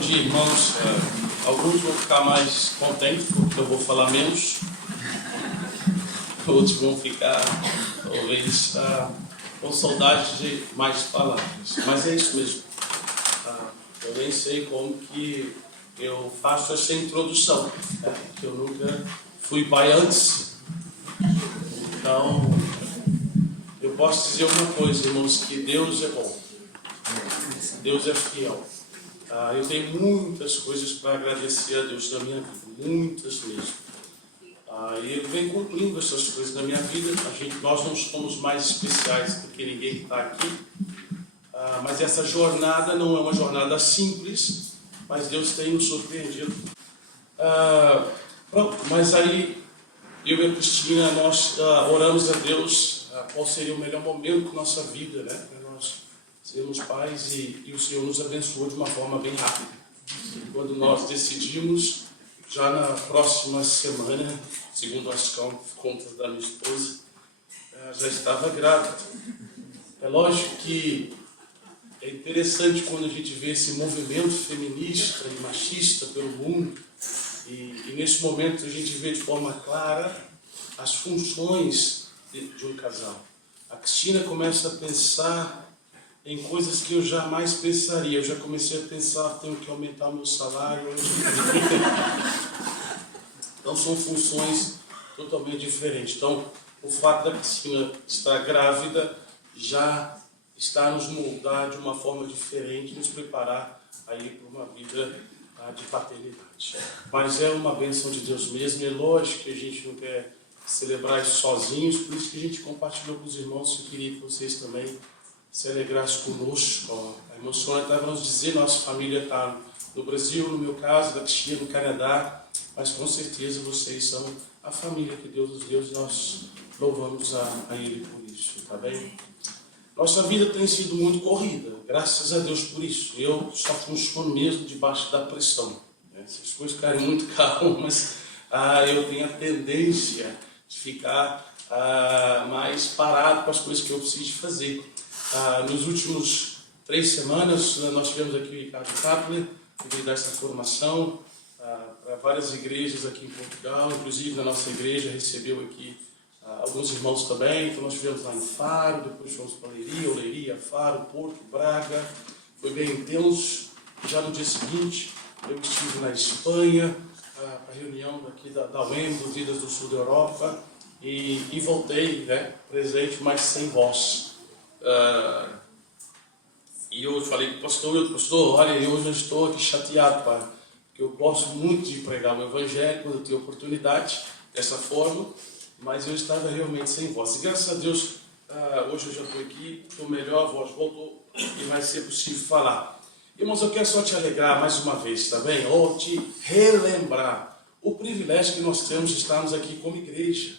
dia, irmãos. Alguns vão ficar mais contentes porque eu vou falar menos. Outros vão ficar, talvez, com saudade de mais palavras. Mas é isso mesmo. Eu nem sei como que eu faço essa introdução, porque eu nunca fui pai antes. Então, eu posso dizer uma coisa, irmãos, que Deus é bom. Deus é fiel. Eu tenho muitas coisas para agradecer a Deus na minha vida, muitas mesmo. E Ele vem cumprindo essas coisas na minha vida. Nós não somos mais especiais do que ninguém que está aqui. Mas essa jornada não é uma jornada simples, mas Deus tem nos surpreendido. Pronto, mas aí eu e a Cristina, nós oramos a Deus qual seria o melhor momento da nossa vida, né? Para nós sermos pais, e o Senhor nos abençoou de uma forma bem rápida. E quando nós decidimos, já na próxima semana, segundo as contas da minha esposa, já estava grávida. É lógico que é interessante quando a gente vê esse movimento feminista e machista pelo mundo, e nesse momento a gente vê de forma clara as funções de um casal. A Cristina começa a pensar em coisas que eu jamais pensaria. Eu já comecei a pensar, tenho que aumentar o meu salário. Então são funções totalmente diferentes. Então, o fato da Cristina estar grávida já está nos moldar de uma forma diferente, nos preparar aí para uma vida de paternidade. Mas é uma bênção de Deus mesmo. É lógico que a gente não quer celebrar isso sozinhos, por isso que a gente compartilhou com os irmãos. Eu queria que vocês também se alegrassem conosco. A irmã Sônia estava nos dizer, nossa família está no Brasil, no meu caso, da Cristina, no Canadá, mas com certeza vocês são a família que Deus nos deu, e nós louvamos a Ele por isso, tá bem? Nossa vida tem sido muito corrida, graças a Deus por isso. Eu só funciono mesmo debaixo da pressão, né? Se as coisas ficarem muito calmas, eu tenho a tendência de ficar mais parado com as coisas que eu preciso fazer. Nos últimos 3 semanas, nós tivemos aqui o Ricardo Kapler, que veio dar essa formação para várias igrejas aqui em Portugal, inclusive na nossa igreja recebeu aqui alguns irmãos também. Então nós estivemos lá em Faro, depois fomos para Leiria, Faro, Porto, Braga. Foi bem intenso. Já no dia seguinte eu estive na Espanha, para a reunião aqui da UEM, do Vidas do Sul da Europa, e voltei, né, presente, mas sem voz. E eu falei, pastor, olha, eu já estou aqui chateado, pai, porque eu gosto muito de pregar o Evangelho quando eu tenho oportunidade, dessa forma, mas eu estava realmente sem voz. E graças a Deus, hoje eu já estou aqui, estou melhor, a voz voltou e vai ser possível falar. Irmãos, eu quero só te alegrar mais uma vez, tá bem? Ou te relembrar o privilégio que nós temos de estarmos aqui como igreja.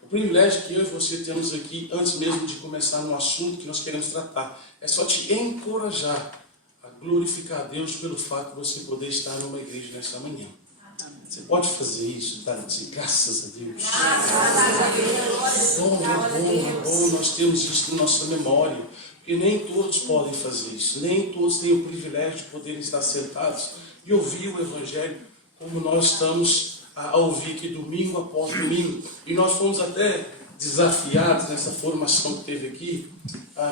O privilégio que eu e você temos aqui, antes mesmo de começar no assunto que nós queremos tratar, é só te encorajar a glorificar a Deus pelo fato de você poder estar numa igreja nesta manhã. Você pode fazer isso, tá? Dizer graças a Deus. Bom, nós temos isso na nossa memória. Porque nem todos podem fazer isso, nem todos têm o privilégio de poderem estar sentados e ouvir o Evangelho como nós estamos a ouvir aqui domingo após domingo. E nós fomos até desafiados nessa formação que teve aqui,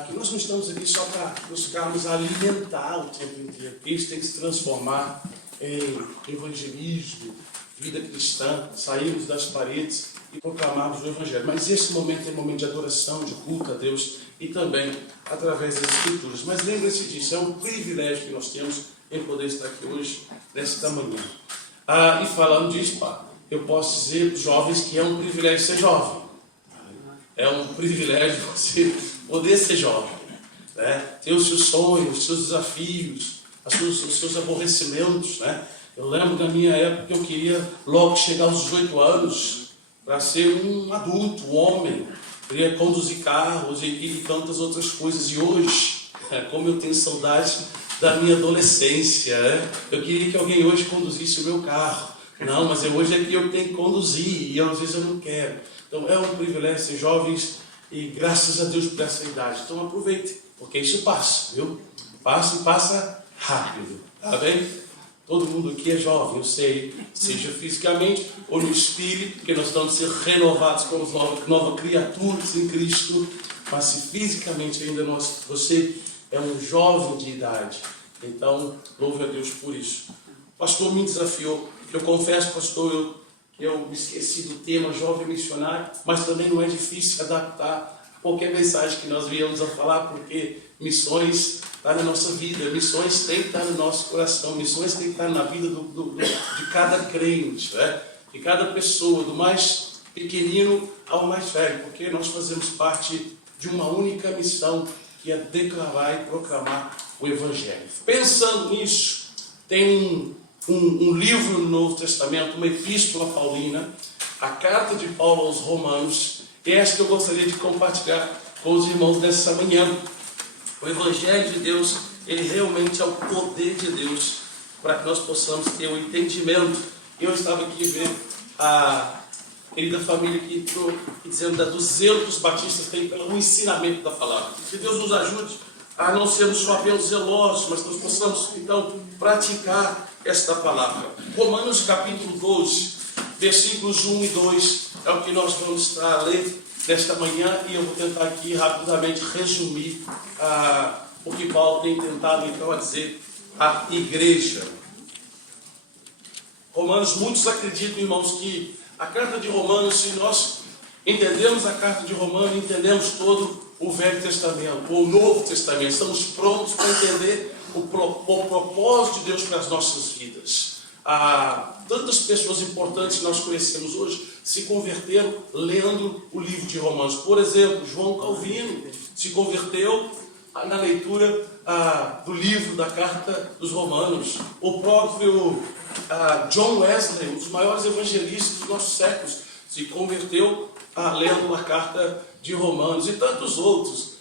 que nós não estamos aqui só para buscarmos alimentar o tempo inteiro, porque isso tem que se transformar em evangelismo, vida cristã, sairmos das paredes e proclamarmos o Evangelho. Mas esse momento é um momento de adoração, de culto a Deus, e também através das Escrituras. Mas lembre-se disso, é um privilégio que nós temos em poder estar aqui hoje, nesta manhã. E falando disso, eu posso dizer para os jovens que é um privilégio ser jovem. É um privilégio você poder ser jovem, né? Ter os seus sonhos, os seus desafios, os seus aborrecimentos, né? Eu lembro da minha época que eu queria logo chegar aos 18 anos para ser um adulto, um homem. Queria conduzir carros e tantas outras coisas. E hoje, como eu tenho saudade da minha adolescência, né? Eu queria que alguém hoje conduzisse o meu carro. Não, mas hoje é que eu tenho que conduzir e às vezes eu não quero. Então é um privilégio ser jovens e graças a Deus por essa idade. Então aproveite, porque isso passa, viu? Passa e passa rápido, tá bem? Todo mundo aqui é jovem, eu sei, seja fisicamente ou no espírito, porque nós estamos sendo renovados como novas criaturas em Cristo, mas se fisicamente ainda você é um jovem de idade, então louve a Deus por isso. O pastor me desafiou, eu confesso, pastor, eu me esqueci do tema jovem missionário, mas também não é difícil adaptar a qualquer mensagem que nós viemos a falar, porque missões está na nossa vida, missões tem que estar no nosso coração, missões tem que estar na vida de cada crente, né? De cada pessoa, do mais pequenino ao mais velho, porque nós fazemos parte de uma única missão, que é declarar e proclamar o Evangelho. Pensando nisso, tem um livro no Novo Testamento, uma epístola paulina, a carta de Paulo aos Romanos, e esta que eu gostaria de compartilhar com os irmãos nessa manhã. O Evangelho de Deus, ele realmente é o poder de Deus para que nós possamos ter um entendimento. Eu estava aqui vendo a querida família que entrou dizendo do zelo que os batistas têm pelo ensinamento da palavra. Que Deus nos ajude a não sermos só apenas zelosos, mas que nós possamos então praticar esta palavra. Romanos capítulo 12, versículos 1 e 2 é o que nós vamos estar a ler nesta manhã, e eu vou tentar aqui rapidamente resumir o que Paulo tem tentado então a dizer à igreja. Romanos, muitos acreditam, irmãos, que a carta de Romanos, se nós entendemos a carta de Romanos, entendemos todo o Velho Testamento, ou o Novo Testamento, estamos prontos para entender o propósito de Deus para as nossas vidas. Tantas pessoas importantes que nós conhecemos hoje se converteram lendo o livro de Romanos. Por exemplo, João Calvino se converteu na leitura do livro da carta dos Romanos. O próprio John Wesley, um dos maiores evangelistas dos nossos séculos, se converteu lendo a carta de Romanos, e tantos outros.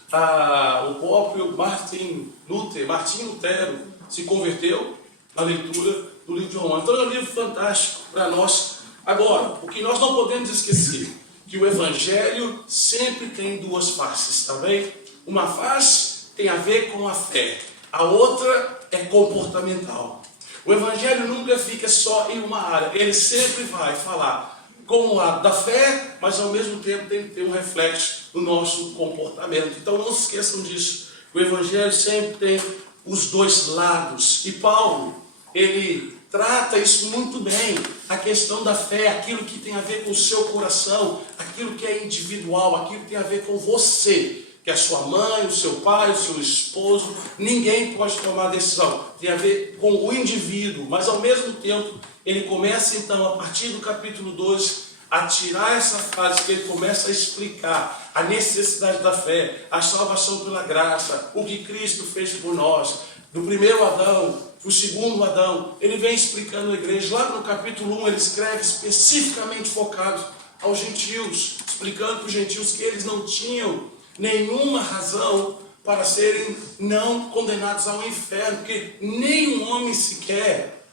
O próprio Martin Lutero se converteu na leitura do livro de Romanos. Então é um livro fantástico para nós. Agora, o que nós não podemos esquecer, que o Evangelho sempre tem duas faces, tá bem? Uma face tem a ver com a fé, a outra é comportamental. O Evangelho nunca fica só em uma área, ele sempre vai falar com o lado da fé, mas ao mesmo tempo tem que ter um reflexo no nosso comportamento. Então não se esqueçam disso, o Evangelho sempre tem os dois lados, e Paulo, ele trata isso muito bem, a questão da fé, aquilo que tem a ver com o seu coração, aquilo que é individual, aquilo que tem a ver com você, que é a sua mãe, o seu pai, o seu esposo, ninguém pode tomar decisão, tem a ver com o indivíduo, mas ao mesmo tempo, ele começa então, a partir do capítulo 12, a tirar essa frase que ele começa a explicar a necessidade da fé, a salvação pela graça, o que Cristo fez por nós, do primeiro Adão, o segundo Adão, ele vem explicando à igreja. Lá no capítulo 1 ele escreve especificamente focado aos gentios, explicando para os gentios que eles não tinham nenhuma razão para serem não condenados ao inferno, porque nenhum homem sequer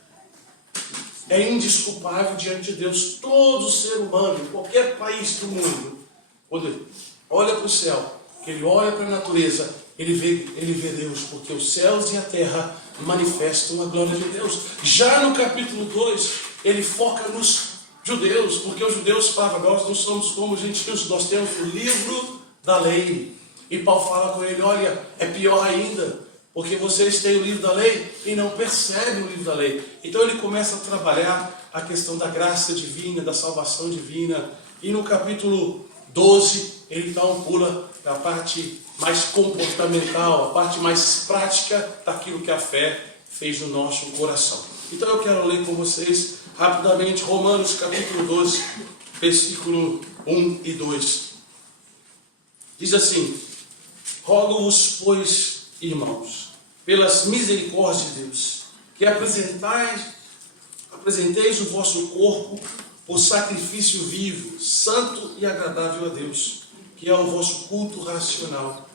é indesculpável diante de Deus. Todo ser humano, em qualquer país do mundo, quando ele olha para o céu, que ele olha para a natureza, ele vê Deus, porque os céus e a terra manifestam a glória de Deus. Já no capítulo 2, ele foca nos judeus, porque os judeus falavam, nós não somos como os gentios, nós temos o livro da lei. E Paulo fala com ele, olha, é pior ainda, porque vocês têm o livro da lei e não percebem o livro da lei. Então ele começa a trabalhar a questão da graça divina, da salvação divina. E no capítulo 12, ele então pula da parte mais comportamental, a parte mais prática daquilo que a fé fez no nosso coração. Então eu quero ler com vocês rapidamente Romanos capítulo 12, versículo 1 e 2. Diz assim: rogo-vos, pois, irmãos, pelas misericórdias de Deus, que apresenteis o vosso corpo por sacrifício vivo, santo e agradável a Deus, que é o vosso culto racional.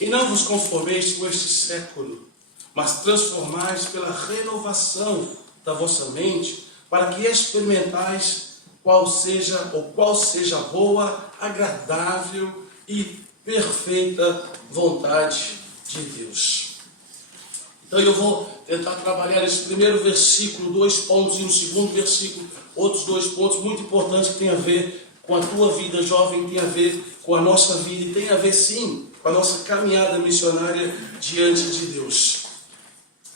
E não vos conformeis com este século, mas transformais pela renovação da vossa mente, para que experimentais qual seja a boa, agradável e perfeita vontade de Deus. Então eu vou tentar trabalhar esse primeiro versículo, 2 pontos, e no segundo versículo, outros 2 pontos muito importantes que tem a ver com a tua vida, jovem, tem a ver com a nossa vida e tem a ver, sim, com a nossa caminhada missionária diante de Deus.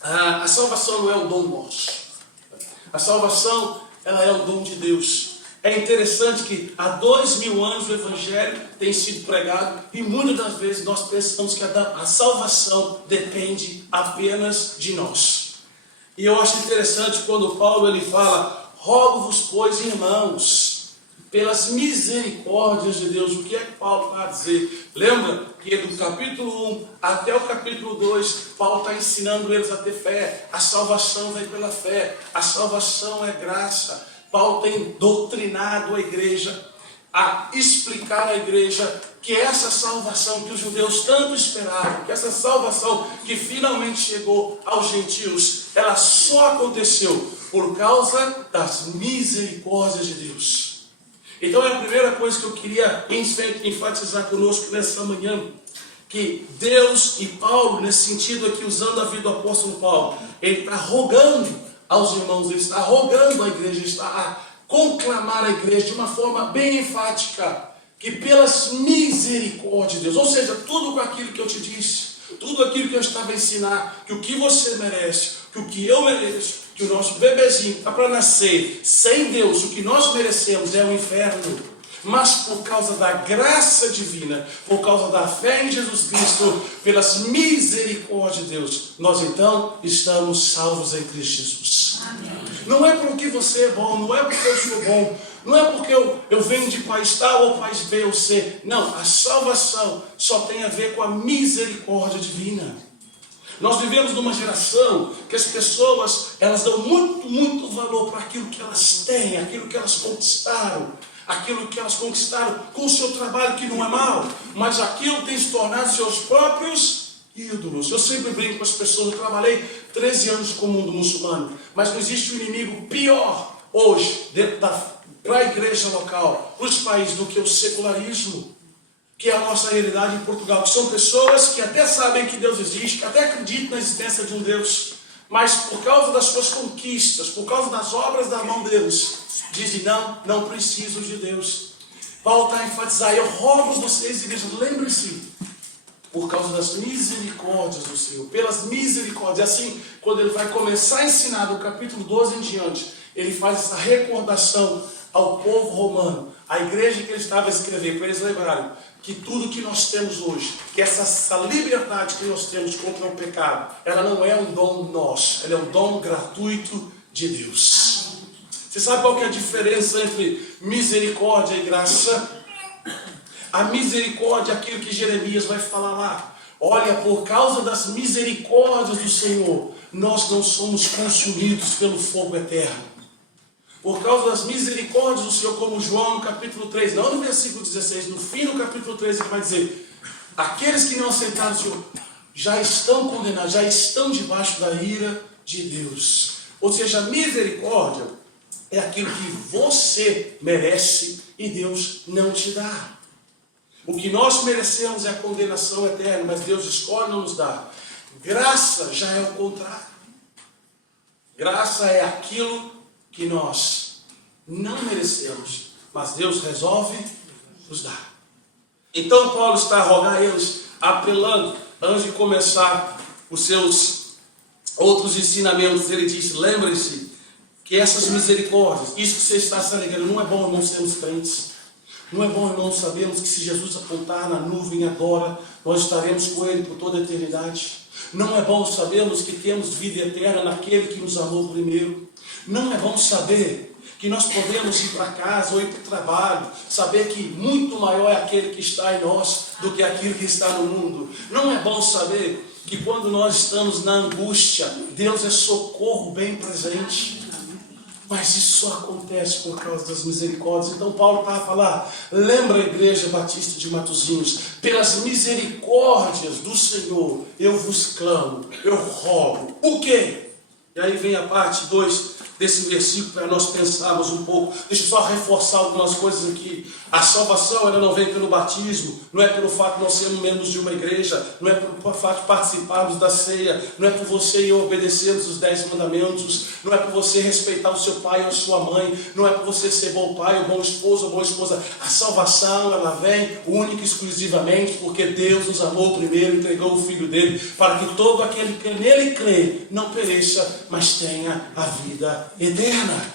A salvação não é um dom nosso. A salvação, ela é um dom de Deus. É interessante que há 2000 anos o Evangelho tem sido pregado e muitas das vezes nós pensamos que a salvação depende apenas de nós. E eu acho interessante quando Paulo ele fala: rogo-vos, pois, irmãos, pelas misericórdias de Deus. O que é que Paulo está a dizer? Lembra que do capítulo 1 até o capítulo 2, Paulo está ensinando eles a ter fé. A salvação vem pela fé. A salvação é graça. Paulo tem doutrinado a igreja, a explicar à igreja que essa salvação que os judeus tanto esperavam, que essa salvação que finalmente chegou aos gentios, ela só aconteceu por causa das misericórdias de Deus. Então é a primeira coisa que eu queria enfatizar conosco nessa manhã, que Deus e Paulo, nesse sentido aqui, usando a vida do apóstolo Paulo, ele está rogando aos irmãos, ele está rogando à igreja, ele está a conclamar a igreja de uma forma bem enfática, que pelas misericórdias de Deus, ou seja, tudo com aquilo que eu te disse, tudo aquilo que eu estava a ensinar, que o que você merece, que o que eu mereço, que o nosso bebezinho está para nascer sem Deus, o que nós merecemos é o inferno. Mas por causa da graça divina, por causa da fé em Jesus Cristo, pelas misericórdias de Deus, nós então estamos salvos em Cristo Jesus. Amém. Não é porque você é bom, não é porque eu sou bom, não é porque eu venho de país tal ou país B ou C. Não, a salvação só tem a ver com a misericórdia divina. Nós vivemos numa geração que as pessoas, elas dão muito valor para aquilo que elas têm, aquilo que elas conquistaram. Aquilo que elas conquistaram com o seu trabalho, que não é mal, mas aquilo tem se tornado seus próprios ídolos. Eu sempre brinco com as pessoas, eu trabalhei 13 anos com o mundo muçulmano, mas não existe um inimigo pior hoje, para a igreja local, para os países, do que o secularismo, que é a nossa realidade em Portugal, que são pessoas que até sabem que Deus existe, que até acreditam na existência de um Deus, mas por causa das suas conquistas, por causa das obras da mão deles, dizem: não preciso de Deus. Paulo está a enfatizar: eu rogo a vocês, igreja, lembre-se, por causa das misericórdias do Senhor, pelas misericórdias. Assim, quando ele vai começar a ensinar do capítulo 12 em diante, ele faz essa recordação ao povo romano, à igreja que ele estava a escrever, para eles lembrarem que tudo que nós temos hoje, que essa liberdade que nós temos contra o pecado, ela não é um dom nosso, ela é um dom gratuito de Deus. Você sabe qual que é a diferença entre misericórdia e graça? A misericórdia é aquilo que Jeremias vai falar lá. Olha, por causa das misericórdias do Senhor, nós não somos consumidos pelo fogo eterno. Por causa das misericórdias do Senhor, como João no capítulo 3, não no versículo 16, no fim do capítulo 3, ele vai dizer: aqueles que não aceitaram o Senhor já estão condenados, já estão debaixo da ira de Deus. Ou seja, a misericórdia é aquilo que você merece e Deus não te dá. O que nós merecemos é a condenação eterna, mas Deus escolhe não nos dar. Graça já é o contrário. Graça é aquilo que nós não merecemos, mas Deus resolve nos dar. Então Paulo está a rogar a eles, apelando, antes de começar os seus outros ensinamentos, ele diz: lembre-se que essas misericórdias, isso que você está se alegrando, não é bom, irmãos, sermos crentes. Não é bom, irmãos, sabermos que se Jesus apontar na nuvem agora, nós estaremos com Ele por toda a eternidade. Não é bom sabermos que temos vida eterna naquele que nos amou primeiro. Não é bom saber que nós podemos ir para casa ou ir para o trabalho, saber que muito maior é aquele que está em nós do que aquele que está no mundo. Não é bom saber que quando nós estamos na angústia, Deus é socorro bem presente. Mas isso só acontece por causa das misericórdias. Então Paulo está a falar: lembra a igreja batista de Matosinhos, pelas misericórdias do Senhor, eu vos clamo, eu rogo. O quê? E aí vem a parte 2 desse versículo para nós pensarmos um pouco. Deixa eu só reforçar algumas coisas aqui. A salvação, ela não vem pelo batismo, não é pelo fato de nós sermos membros de uma igreja, não é pelo fato de participarmos da ceia, não é por você ir obedecermos os 10 mandamentos, não é por você respeitar o seu pai ou a sua mãe, não é por você ser bom pai, ou bom esposo ou boa esposa. A salvação, ela vem única e exclusivamente porque Deus nos amou primeiro, entregou o Filho dele, para que todo aquele que nele crê não pereça, mas tenha a vida eterna.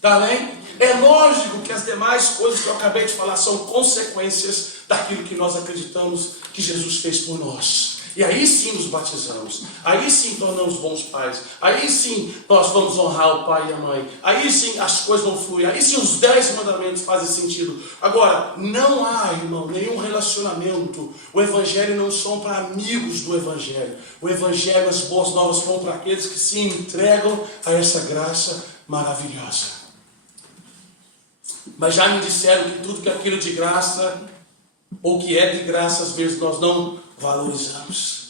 Tá bem? É lógico que as demais coisas que eu acabei de falar são consequências daquilo que nós acreditamos que Jesus fez por nós. E aí sim nos batizamos, aí sim tornamos bons pais, aí sim nós vamos honrar o pai e a mãe, aí sim as coisas vão fluir, aí sim os 10 mandamentos fazem sentido. Agora, não há, irmão, nenhum relacionamento. O Evangelho não são para amigos do Evangelho. O Evangelho, as boas novas, são para aqueles que se entregam a essa graça maravilhosa. Mas já me disseram que tudo que é aquilo de graça, ou que é de graça, às vezes nós não valorizamos.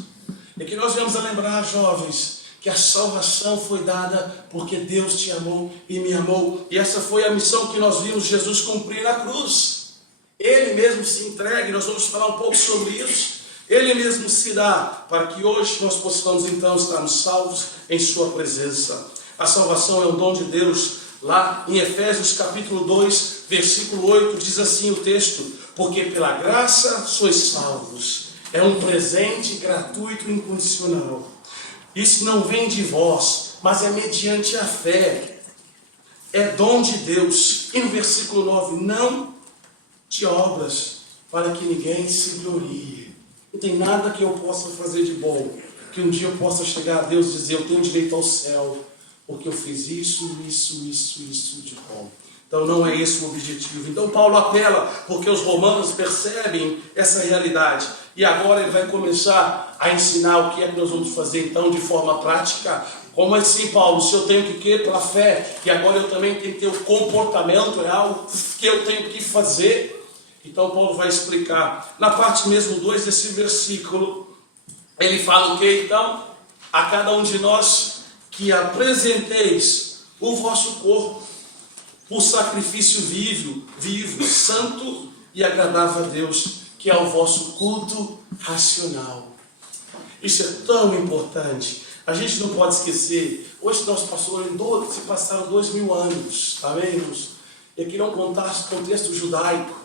E que nós vamos a lembrar, jovens, que a salvação foi dada porque Deus te amou e me amou. E essa foi a missão que nós vimos Jesus cumprir na cruz. Ele mesmo se entrega, e nós vamos falar um pouco sobre isso. Ele mesmo se dá para que hoje nós possamos então estarmos salvos em sua presença. A salvação é um dom de Deus. Lá em Efésios capítulo 2, versículo 8, diz assim o texto: porque pela graça sois salvos. É um presente gratuito e incondicional. Isso não vem de vós, mas é mediante a fé. É dom de Deus. E no versículo 9, não de obras, para que ninguém se glorie. Não tem nada que eu possa fazer de bom, que um dia eu possa chegar a Deus e dizer: eu tenho direito ao céu, porque eu fiz isso de bom. Então não é esse o objetivo. Então Paulo apela, porque os romanos percebem essa realidade. E agora ele vai começar a ensinar o que é que nós vamos fazer então de forma prática. Como assim, Paulo? Se eu tenho que quê? Pela fé. E agora eu também tenho que ter o comportamento, é algo que eu tenho que fazer. Então Paulo vai explicar. Na parte mesmo 2 desse versículo, ele fala o que então? A cada um de nós que apresenteis o vosso corpo por sacrifício vivo, santo e agradável a Deus, que é o vosso culto racional. Isso é tão importante. A gente não pode esquecer. Hoje nós se passaram 2000 anos, tá bem, irmãos? E aqui não contasse o contexto judaico.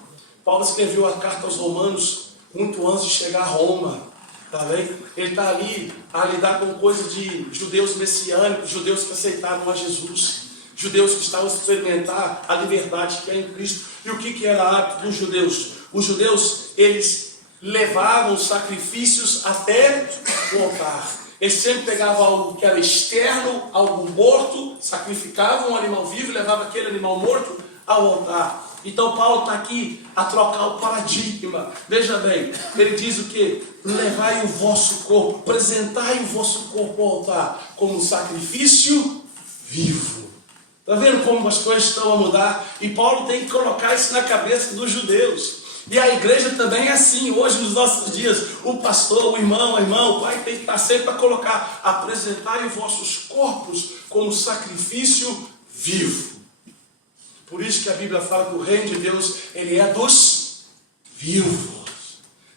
Paulo escreveu a carta aos Romanos muito antes de chegar a Roma. Tá bem? Ele está ali a lidar com coisas de judeus messiânicos, judeus que aceitaram a Jesus, judeus que estavam a experimentar a liberdade que é em Cristo. E o que era hábito dos judeus? Os judeus, eles levavam sacrifícios até o altar. Eles sempre pegavam algo que era externo, algo morto, sacrificavam um animal vivo e levavam aquele animal morto ao altar. Então Paulo está aqui a trocar o paradigma. Veja bem, ele diz o que? Levai o vosso corpo, apresentai o vosso corpo ao altar como sacrifício vivo. Está vendo como as coisas estão a mudar? E Paulo tem que colocar isso na cabeça dos judeus. E a igreja também é assim, hoje nos nossos dias, o pastor, o irmão, a irmã, o pai tem que estar sempre a colocar: apresentai os vossos corpos como sacrifício vivo. Por isso que a Bíblia fala que o reino de Deus, ele é dos vivos.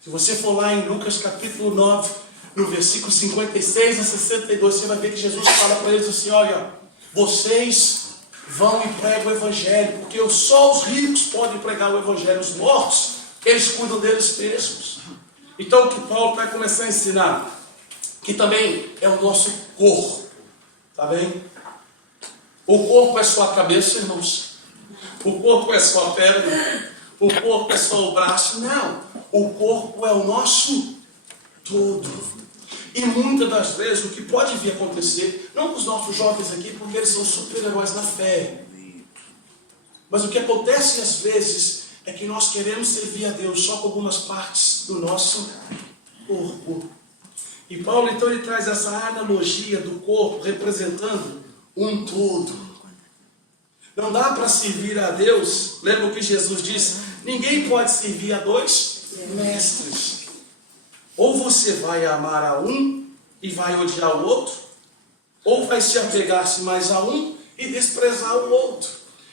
Se você for lá em Lucas capítulo 9, no versículo 56 a 62, você vai ver que Jesus fala para eles assim: olha, vocês vão e pregam o evangelho, porque só os ricos podem pregar o evangelho. Os mortos, eles cuidam deles mesmos. Então o que Paulo vai começar a ensinar, que também é o nosso corpo, tá bem? O corpo é só a cabeça, irmãos. O corpo é só a perna. O corpo é só o braço. Não, o corpo é o nosso todo. E muitas das vezes o que pode vir a acontecer, não com os nossos jovens aqui, porque eles são super-heróis na fé, mas o que acontece às vezes é que nós queremos servir a Deus só com algumas partes do nosso corpo. E Paulo então ele traz essa analogia do corpo representando um todo. Não dá para servir a Deus. Lembra o que Jesus disse? Ninguém pode servir a dois mestres. Ou você vai amar a um e vai odiar o outro, ou vai se apegar-se mais a um e desprezar o outro.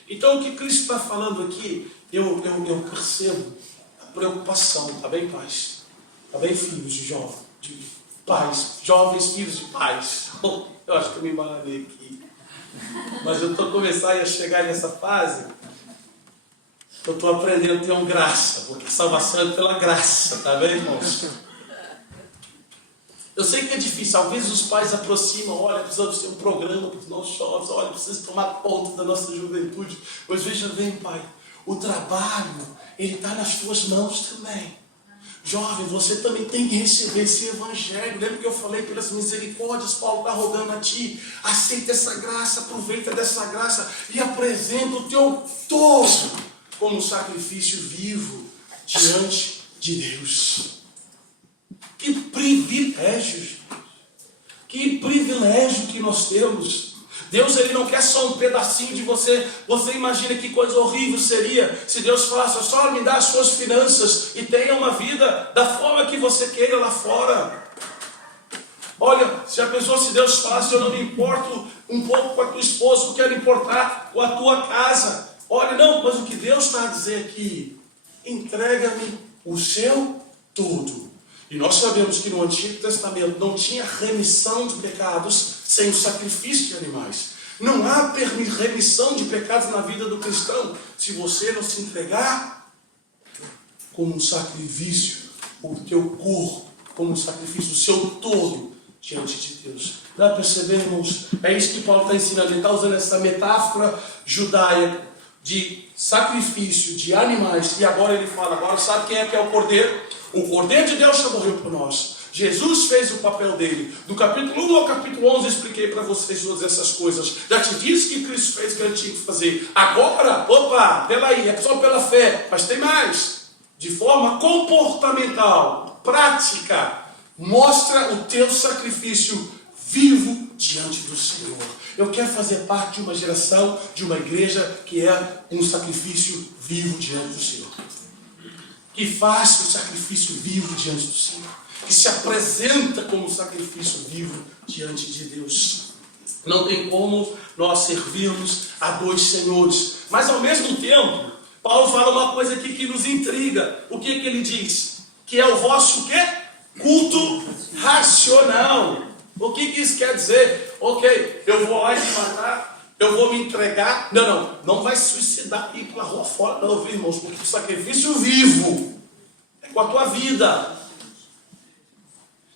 Então o que Cristo está falando aqui, eu percebo a preocupação, tá bem, pais? Tá bem, filhos de jovens, de pais, jovens filhos de pais. Eu acho que eu me embaralhei aqui. Mas eu estou começando a chegar nessa fase, eu estou aprendendo a ter uma graça, porque salvação é pela graça, tá bem, irmãos? Eu sei que é difícil, às vezes os pais aproximam, olha, precisamos ter um programa para os nossos jovens, olha, precisamos tomar conta da nossa juventude. Mas veja bem, pai, o trabalho, ele está nas tuas mãos também. Jovem, você também tem que receber esse evangelho. Lembra que eu falei pelas misericórdias, Paulo está rogando a ti, aceita essa graça, aproveita dessa graça e apresenta o teu todo como um sacrifício vivo diante de Deus. Que privilégio, que privilégio que nós temos. Deus, ele não quer só um pedacinho de você. Você imagina que coisa horrível seria se Deus falasse, só me dá as suas finanças e tenha uma vida da forma que você queira lá fora. Olha, se Deus falasse, eu não me importo um pouco com a tua esposa, eu quero importar com a tua casa. Olha, não, mas o que Deus está a dizer aqui, entrega-me o seu tudo. E nós sabemos que no Antigo Testamento não tinha remissão de pecados sem o sacrifício de animais. Não há remissão de pecados na vida do cristão se você não se entregar como um sacrifício, o teu corpo como um sacrifício, o seu todo diante de Deus. Dá para perceber, irmãos? É isso que Paulo está ensinando. Ele está usando essa metáfora judaica de sacrifício de animais. E agora ele fala, agora sabe quem é que é o Cordeiro? O Cordeiro de Deus já morreu por nós. Jesus fez o papel dele. Do capítulo 1 ao capítulo 11 eu expliquei para vocês todas essas coisas. Já te disse que Cristo fez o que ele tinha que fazer. Agora, peraí, é só pela fé. Mas tem mais. De forma comportamental, prática, mostra o teu sacrifício vivo diante do Senhor. Eu quero fazer parte de uma geração, de uma igreja que é um sacrifício vivo diante do Senhor. Que faz o sacrifício vivo diante do Senhor. Que se apresenta como sacrifício vivo diante de Deus. Não tem como nós servirmos a dois senhores. Mas ao mesmo tempo, Paulo fala uma coisa aqui que nos intriga. O que ele diz? Que é o vosso quê? Culto racional. O que isso quer dizer? Ok, eu vou lá e te matar. Eu vou me entregar. Não vai se suicidar e ir para a rua fora, não, viu, irmãos? Porque o sacrifício vivo é com a tua vida,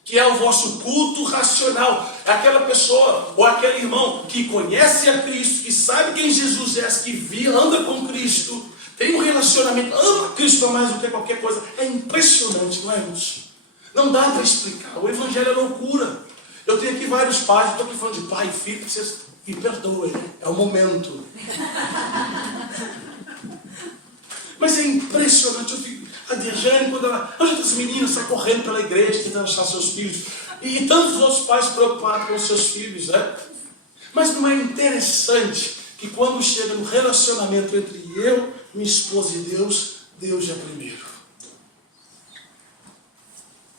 que é o vosso culto racional. É aquela pessoa ou aquele irmão que conhece a Cristo, que sabe quem Jesus é, que anda com Cristo, tem um relacionamento, ama Cristo mais do que qualquer coisa. É impressionante, não é, irmãos? Não dá para explicar. O Evangelho é loucura. Eu tenho aqui vários pais, estou aqui falando de pai e filho, vocês me perdoem, é o momento. Mas é impressionante, eu fico, a Dejane, quando ela, as meninas saem correndo pela igreja, tentando achar seus filhos, e tantos outros pais preocupados com os seus filhos, né? Mas não é interessante que quando chega no relacionamento entre eu, minha esposa e Deus, Deus é primeiro.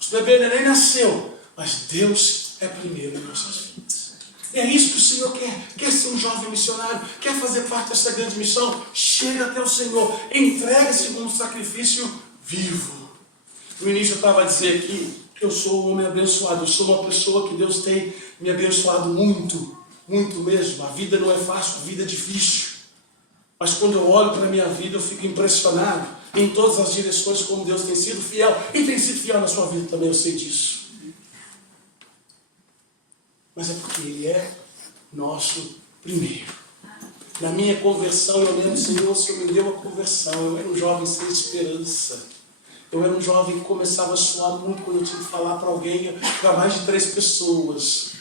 O bebê nem nasceu, mas Deus é primeiro em nossas vidas. É isso que o Senhor quer. Quer ser um jovem missionário? Quer fazer parte dessa grande missão? Chega até o Senhor. Entrega-se como um sacrifício vivo. No início eu estava a dizer aqui que eu sou um homem abençoado. Eu sou uma pessoa que Deus tem me abençoado muito. Muito mesmo. A vida não é fácil, a vida é difícil. Mas quando eu olho para a minha vida, eu fico impressionado em todas as direções como Deus tem sido fiel. E tem sido fiel na sua vida também, eu sei disso. Mas é porque Ele é nosso primeiro. Na minha conversão, eu lembro, Senhor, o Senhor me deu a conversão. Eu era um jovem sem esperança. Eu era um jovem que começava a suar muito quando eu tinha que falar para alguém, para mais de 3 pessoas.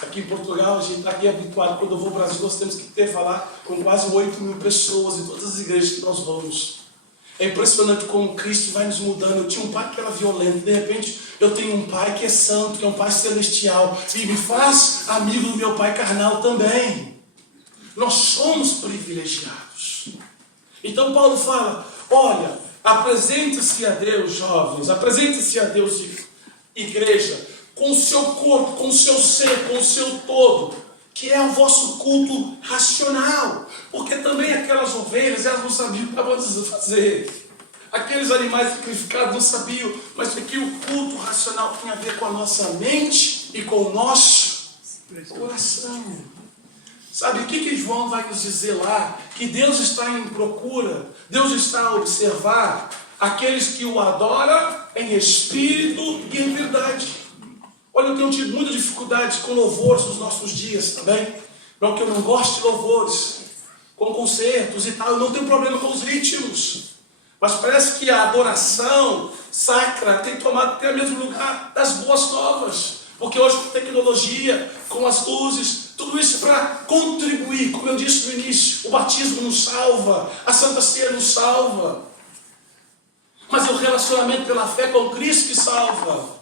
Aqui em Portugal, a gente está aqui habituado. Quando eu vou ao Brasil, nós temos que falar com quase 8.000 pessoas em todas as igrejas que nós vamos. É impressionante como Cristo vai nos mudando. Eu tinha um pai que era violento. De repente, eu tenho um pai que é santo, que é um pai celestial. E me faz amigo do meu pai carnal também. Nós somos privilegiados. Então Paulo fala, olha, apresente-se a Deus, jovens. Apresente-se a Deus, igreja, com o seu corpo, com o seu ser, com o seu todo. que é o vosso culto racional. Porque também aquelas ovelhas, elas não sabiam o que estavam fazer. Aqueles animais sacrificados não sabiam, mas aqui o culto racional tem a ver com a nossa mente e com o nosso coração. Sabe o que João vai nos dizer lá? Que Deus está em procura, Deus está a observar aqueles que o adoram em espírito e em verdade. Olha, eu tenho tido muita dificuldade com louvores nos nossos dias, tá bem? Não que eu não goste de louvores, com concertos e tal, eu não tenho problema com os ritmos. Mas parece que a adoração sacra tem tomado até o mesmo lugar das boas novas. Porque hoje com tecnologia, com as luzes, tudo isso para contribuir. Como eu disse no início, o batismo nos salva, a Santa Ceia nos salva. Mas é o relacionamento pela fé com Cristo que salva.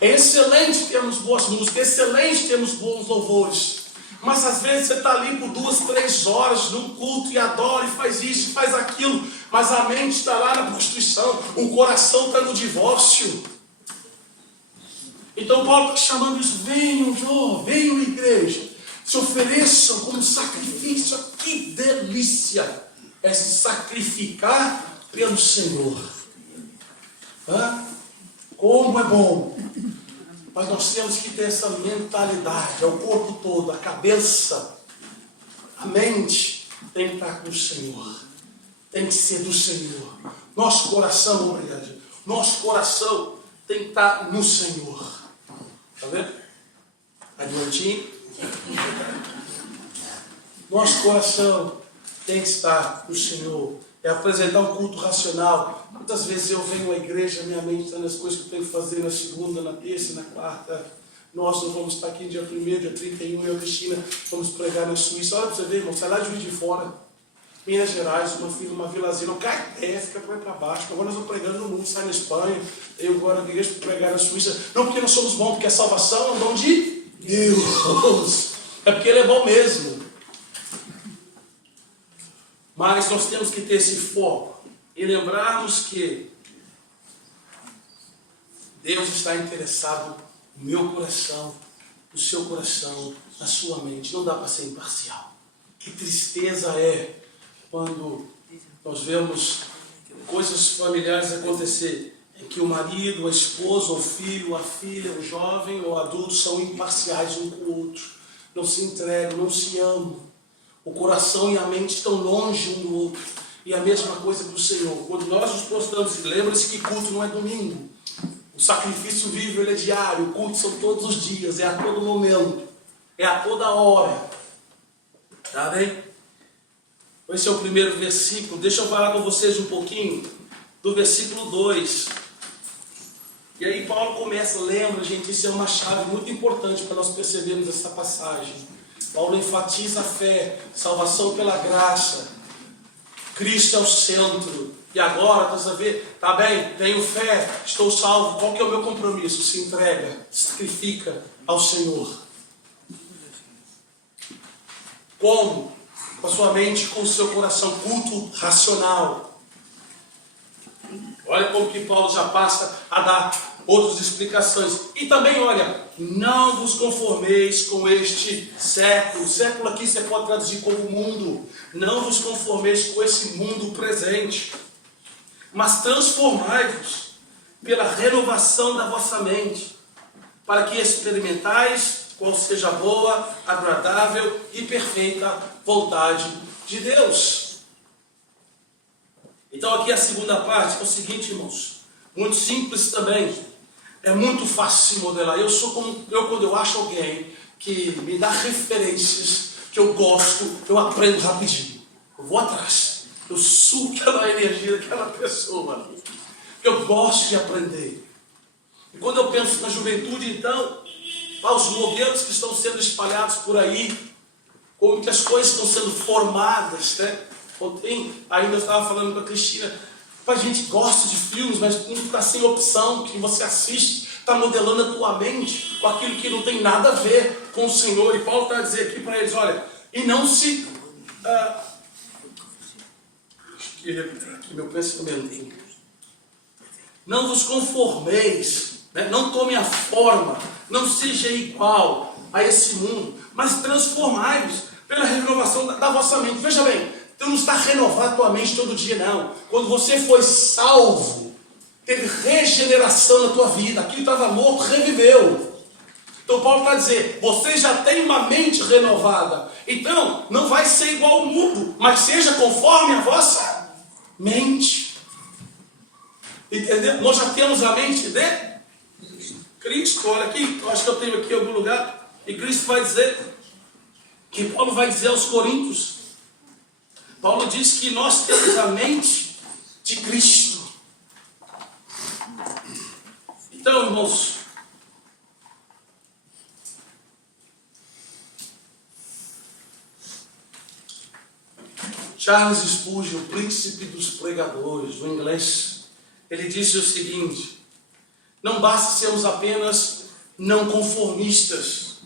É excelente termos boas músicas, é excelente termos bons louvores. Mas às vezes você está ali por 2, 3 horas num culto e adora e faz isso, faz aquilo. Mas a mente está lá na prostituição, o coração está no divórcio. Então Paulo está chamando isso, venham igreja, se ofereçam como sacrifício. Que delícia é se sacrificar pelo Senhor. Como é bom. Mas nós temos que ter essa mentalidade, é o corpo todo, a cabeça, a mente tem que estar com o Senhor, tem que ser do Senhor. Nosso coração, obrigado, nosso coração tem que estar no Senhor. Está vendo? Está divertindo? Nosso coração tem que estar no Senhor. É apresentar um culto racional. Muitas vezes eu venho à igreja, minha mente está nas coisas que eu tenho que fazer na segunda, na terça, na quarta. Nós não vamos estar aqui dia 1º, dia 31, eu e a Cristina vamos pregar na Suíça. Olha para você ver, irmão, sai lá de Juiz de Fora, Minas Gerais, uma vilazinha, não cai fica para baixo. Agora nós vamos pregando no mundo, sai na Espanha, eu agora na igreja para pregar na Suíça. Não porque nós somos bons, porque a salvação é um dom de Deus. É porque Ele é bom mesmo. Mas nós temos que ter esse foco e lembrarmos que Deus está interessado no meu coração, no seu coração, na sua mente. Não dá para ser imparcial. Que tristeza é quando nós vemos coisas familiares acontecer em que o marido, a esposa, o filho, a filha, o jovem ou o adulto são imparciais um com o outro. Não se entregam, não se amam. O coração e a mente estão longe um do outro. E a mesma coisa para o Senhor. Quando nós nos prostramos, lembre-se que culto não é domingo. O sacrifício vivo ele é diário. O culto são todos os dias. É a todo momento. É a toda hora. Tá bem? Esse é o primeiro versículo. Deixa eu falar com vocês um pouquinho do versículo 2. E aí Paulo começa, lembra, gente, isso é uma chave muito importante para nós percebermos essa passagem. Paulo enfatiza a fé, salvação pela graça. Cristo é o centro. E agora, está a ver? Tá bem, tenho fé, estou salvo. Qual que é o meu compromisso? Se entrega, sacrifica ao Senhor. Como? Com a sua mente, com o seu coração, culto racional. Olha como que Paulo já passa a dar outras explicações. E também, olha, não vos conformeis com este século. Século aqui você pode traduzir como mundo. Não vos conformeis com esse mundo presente. Mas transformai-vos pela renovação da vossa mente, para que experimentais qual seja a boa, agradável e perfeita vontade de Deus. Então aqui a segunda parte é o seguinte, irmãos. Muito simples também. É muito fácil se modelar. Quando eu acho alguém que me dá referências que eu gosto, eu aprendo rapidinho. Eu vou atrás. Eu sugo aquela energia daquela pessoa. Eu gosto de aprender. E quando eu penso na juventude, então, aos modelos que estão sendo espalhados por aí, como que as coisas estão sendo formadas, né? Ontem, ainda eu estava falando com a Cristina, a gente gosta de filmes, mas quando está sem opção, que você assiste, está modelando a tua mente com aquilo que não tem nada a ver com o Senhor. E Paulo está a dizer aqui para eles, olha, e não se... aqui meu pensamento. Não vos conformeis, né? Não tome a forma, não seja igual a esse mundo, mas transformai-vos pela renovação da vossa mente. Veja bem, tu não está a renovar a tua mente todo dia, não. Quando você foi salvo, teve regeneração na tua vida, aquilo estava morto, reviveu. Então Paulo está dizendo, você já tem uma mente renovada, então não vai ser igual ao mundo, mas seja conforme a vossa mente. Entendeu? Nós já temos a mente de Cristo. Olha aqui, eu acho que eu tenho aqui em algum lugar, e Cristo vai dizer, que Paulo vai dizer aos Coríntios, Paulo diz que nós temos a mente de Cristo. Então, irmãos, Charles Spurgeon, o príncipe dos pregadores, o inglês, ele disse o seguinte: não basta sermos apenas não conformistas,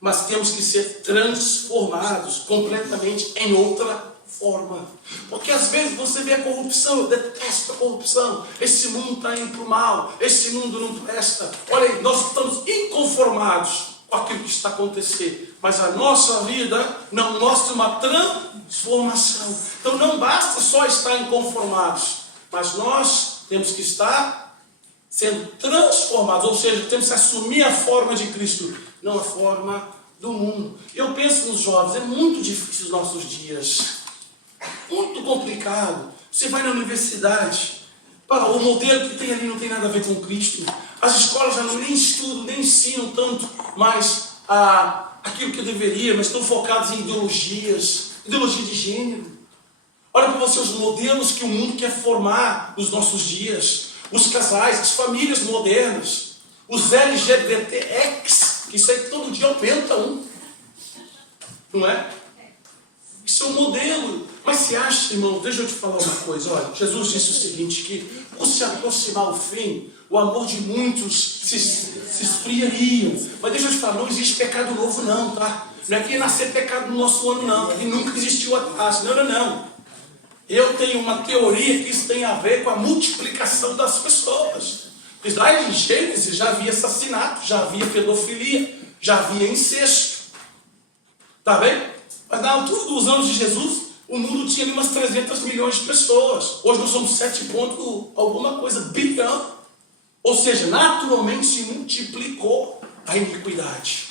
mas temos que ser transformados completamente em outra forma. Porque às vezes você vê a corrupção, eu detesto a corrupção, esse mundo está indo para o mal, esse mundo não presta. Olha aí, nós estamos inconformados com aquilo que está acontecendo, mas a nossa vida não mostra uma transformação. Então não basta só estar inconformados, mas nós temos que estar sendo transformados, ou seja, temos que assumir a forma de Cristo, não a forma do mundo. Eu penso nos jovens, é muito difícil os nossos dias, muito complicado. Você vai na universidade, o modelo que tem ali não tem nada a ver com Cristo. As escolas já não nem estudam, nem ensinam tanto mais aquilo que deveria, mas estão focados em ideologia de gênero. Olha para você os modelos que o mundo quer formar nos nossos dias. Os casais, as famílias modernas, os LGBTX, que isso aí todo dia aumenta um. Não é? Isso é um modelo. Mas se acha, irmão, deixa eu te falar uma coisa. Olha, Jesus disse o seguinte, que por se aproximar o fim, o amor de muitos se esfriaria. Mas deixa eu te falar, não existe pecado novo não, tá? Não é que ia nascer pecado no nosso ano não, que nunca existiu atrás. Não. Eu tenho uma teoria que isso tem a ver com a multiplicação das pessoas. Porque lá em Gênesis já havia assassinato, já havia pedofilia, já havia incesto. Tá bem? Mas na altura dos anos de Jesus, o mundo tinha ali umas 300 milhões de pessoas. Hoje nós somos 7 ponto alguma coisa, bilhão. Ou seja, naturalmente se multiplicou a iniquidade.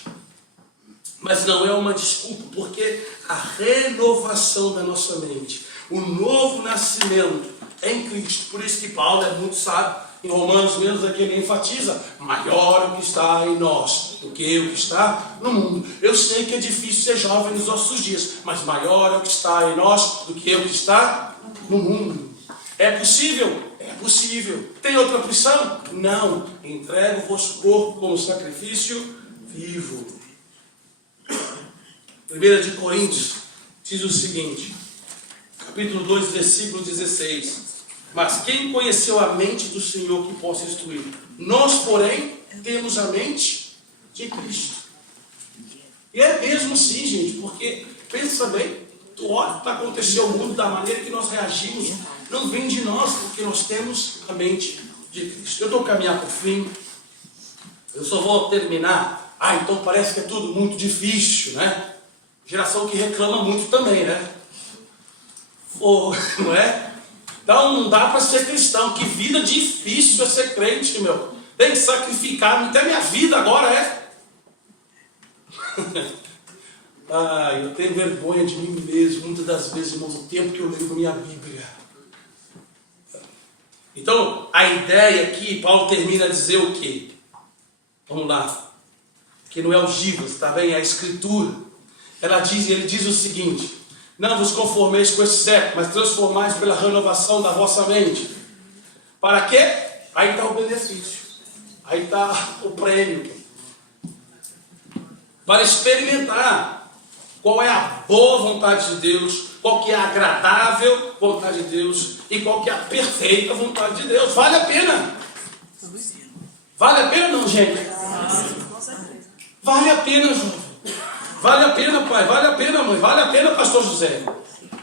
Mas não é uma desculpa, porque a renovação da nossa mente, o novo nascimento em Cristo, por isso que Paulo é muito sábio, em Romanos mesmo aqui ele enfatiza, maior o que está em nós do que o que está no mundo. Eu sei que é difícil ser jovem nos nossos dias, mas maior é o que está em nós do que o que está no mundo. É possível? É possível. Tem outra opção? Não. Entrega o vosso corpo como sacrifício vivo. 1 de Coríntios diz o seguinte, capítulo 2, versículo 16. Mas quem conheceu a mente do Senhor que possa instruir? Nós, porém, temos a mente de Cristo. E é mesmo assim, gente, porque, pensa bem, tu olha o que aconteceu no mundo, da maneira que nós reagimos, não vem de nós, porque nós temos a mente de Cristo. Eu estou caminhando para o fim, eu só vou terminar. Então parece que é tudo muito difícil, né? Geração que reclama muito também, né? Não é? Então não dá para ser cristão. Que vida difícil é ser crente, meu. Tem que sacrificar. Até minha vida agora é. Eu tenho vergonha de mim mesmo. Muitas das vezes, irmãos, o tempo que eu leio minha Bíblia. Então, a ideia aqui, Paulo termina a dizer o quê? Vamos lá. Que não é o Givas, tá bem? É a Escritura. Ele diz o seguinte: não vos conformeis com esse século, mas transformais pela renovação da vossa mente. Para quê? Aí está o benefício. Aí está o prêmio. Para experimentar qual é a boa vontade de Deus, qual que é a agradável vontade de Deus e qual que é a perfeita vontade de Deus. Vale a pena. Vale a pena não, gente? Vale a pena, João. Vale a pena, pai, vale a pena, mãe, vale a pena, pastor José.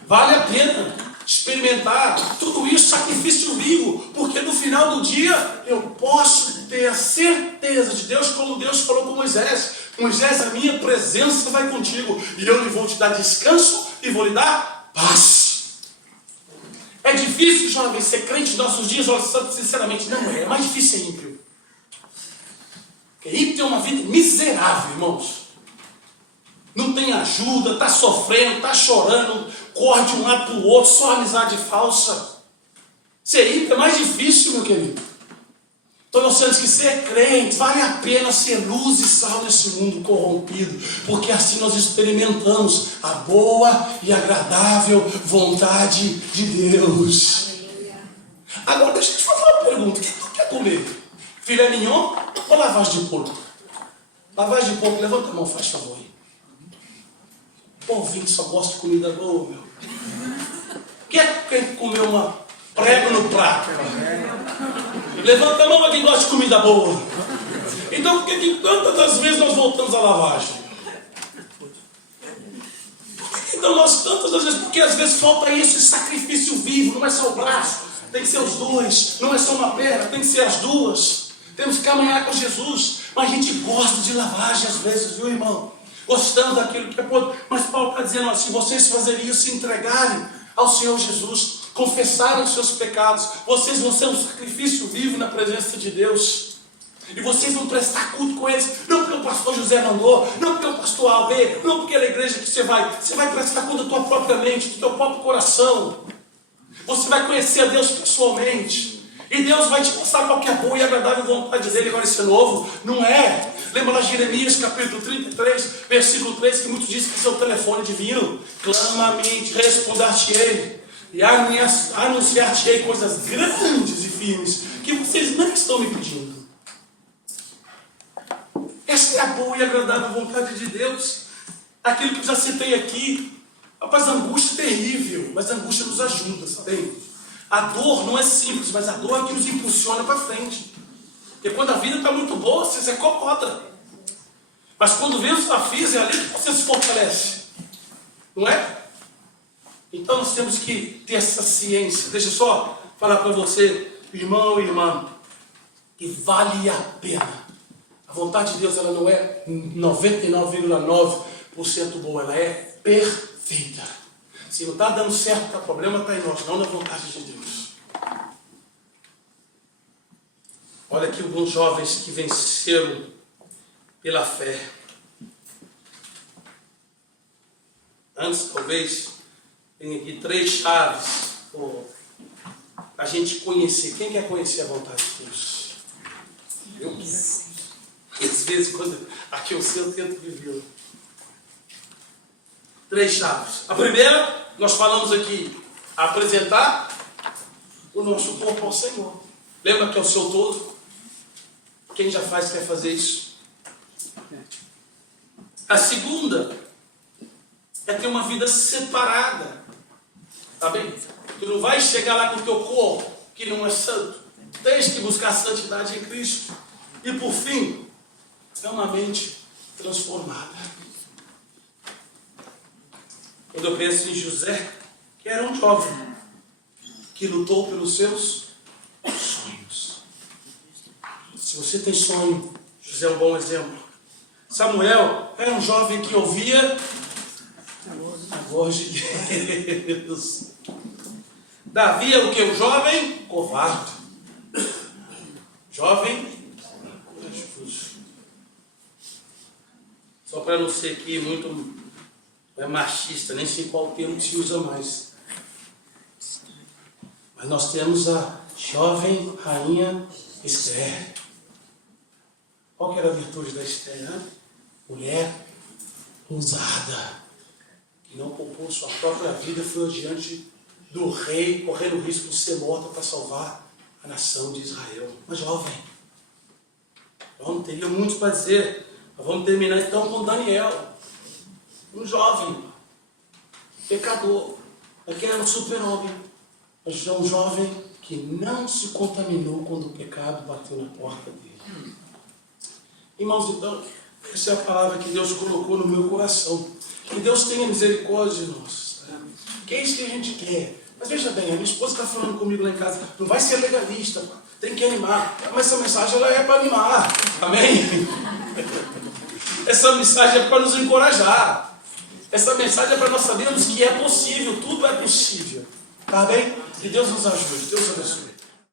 Vale a pena experimentar tudo isso, sacrifício vivo, porque no final do dia eu posso ter a certeza de Deus, como Deus falou com Moisés: Moisés, a minha presença vai contigo, e eu lhe vou te dar descanso e vou lhe dar paz. É difícil, jovem, ser crente nos nossos dias? Olha, sinceramente, não é. É mais difícil ser ímpio. Porque ímpio tem uma vida miserável, irmãos. Não tem ajuda, está sofrendo, está chorando, corre de um lado para o outro, só amizade falsa. Ser ímpio é mais difícil, meu querido. Então nós temos que ser crentes, vale a pena ser luz e sal nesse mundo corrompido, porque assim nós experimentamos a boa e agradável vontade de Deus. Agora deixa eu te fazer uma pergunta: o que tu quer comer? Filé mignon ou lavagem de porco? Lavagem de porco, levanta a mão, faz favor aí. O ouvinte só gosta de comida boa, meu. Quem comeu uma prego no prato? Levanta a mão para quem gosta de comida boa. Então por que tantas das vezes nós voltamos à lavagem? Então nós tantas das vezes, porque às vezes falta isso, esse sacrifício vivo, não é só o braço, tem que ser os dois, não é só uma perna, tem que ser as duas. Temos que caminhar com Jesus, mas a gente gosta de lavagem às vezes, viu, irmão? Gostando daquilo que é podre. Mas Paulo está dizendo, se vocês fazerem isso, se entregarem ao Senhor Jesus, confessarem os seus pecados, vocês vão ser um sacrifício vivo na presença de Deus. E vocês vão prestar culto com eles, não porque o pastor José mandou, não porque o pastor Alê, não porque é a igreja que você vai prestar culto da tua própria mente, do teu próprio coração. Você vai conhecer a Deus pessoalmente. E Deus vai te mostrar qual que é a boa e agradável vontade dele. Agora isso é novo? Não é. Lembra lá Jeremias capítulo 33, versículo 3, que muitos dizem que esse é o telefone divino. Clama a mim, te responder-te-ei, e anunciar-te-ei coisas grandes e firmes, que vocês não estão me pedindo. Essa é a boa e agradável vontade de Deus. Aquilo que eu já citei aqui. Rapaz, a angústia é terrível, mas a angústia nos ajuda, sabe? A dor não é simples, mas a dor é que nos impulsiona para frente. Porque quando a vida está muito boa, você se acomoda. Mas quando vem os desafios, é ali que você se fortalece. Não é? Então nós temos que ter essa ciência. Deixa eu só falar para você, irmão e irmã, que vale a pena. A vontade de Deus, ela não é 99,9% boa, ela é perfeita. Se não está dando certo, o problema está em nós, não na vontade de Deus. Olha aqui alguns jovens que venceram pela fé. Antes, talvez, tem aqui 3 chaves para a gente conhecer. Quem quer conhecer a vontade de Deus? Eu quero. E às vezes, quando aqui eu sei, eu tento vivê-lo. 3 chaves. A primeira, nós falamos aqui, apresentar o nosso corpo ao Senhor. Lembra que é o seu todo? Quem já faz quer fazer isso. A segunda é ter uma vida separada. Tá bem? Tu não vai chegar lá com o teu corpo, que não é santo. Tens que buscar a santidade em Cristo. E por fim, é uma mente transformada. Quando eu penso em José, que era um jovem, que lutou pelos seus sonhos. Se você tem sonho, José é um bom exemplo. Samuel era um jovem que ouvia a voz de Deus. Davi é o que? Um jovem covarde. Jovem corajoso. Só para não ser aqui muito machista, nem sei qual termo que se usa mais. Mas nós temos a jovem rainha Esther. Qual que era a virtude da Esther? Né? Mulher ousada, que não poupou sua própria vida, foi diante do rei, correndo o risco de ser morta para salvar a nação de Israel. Uma jovem. Vamos ter muito para dizer. Mas vamos terminar então com Daniel. Um jovem, pecador, aquele era um super-homem, mas é um jovem que não se contaminou quando o pecado bateu na porta dele. Irmãos, então, essa é a palavra que Deus colocou no meu coração. Que Deus tenha misericórdia de nós. Tá? Que é isso que a gente quer. Mas veja bem, a minha esposa está falando comigo lá em casa, não vai ser legalista, tem que animar. Mas essa mensagem ela é para animar. Amém? Essa mensagem é para nos encorajar. Essa mensagem é para nós sabermos que é possível, tudo é possível. Tá bem? Que Deus nos ajude. Deus abençoe.